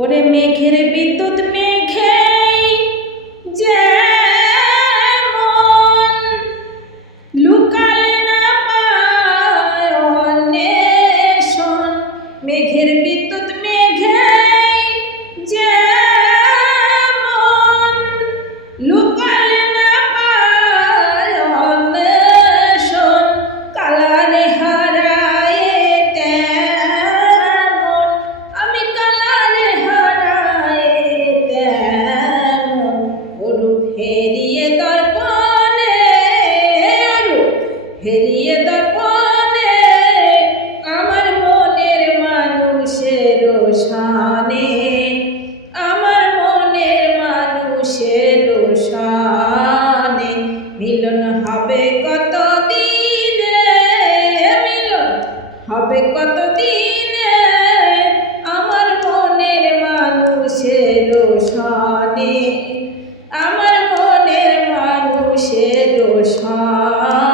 ওরে মেঘের বিদ্যুৎ মেঘেই যেমন লুকালে না পায় অন্বেষণ। মেঘের বিদ্যুৎ মেঘেই যেমন লুকালে না পায় অন্বেষণ। কালারে হারায় তেমন আমি কালারে হারায় তেমন। অরূপ হেরিয়ে দর্পণে হেরিয়ে দর্পণে আমার মনের মানুষের শানে আমার মনের মানুষের শানে। মিলন হবে কত দিনে মিলন হবে কত দিনে আমার মনের মানুষের শানে আমার মনের মানুষের শানে।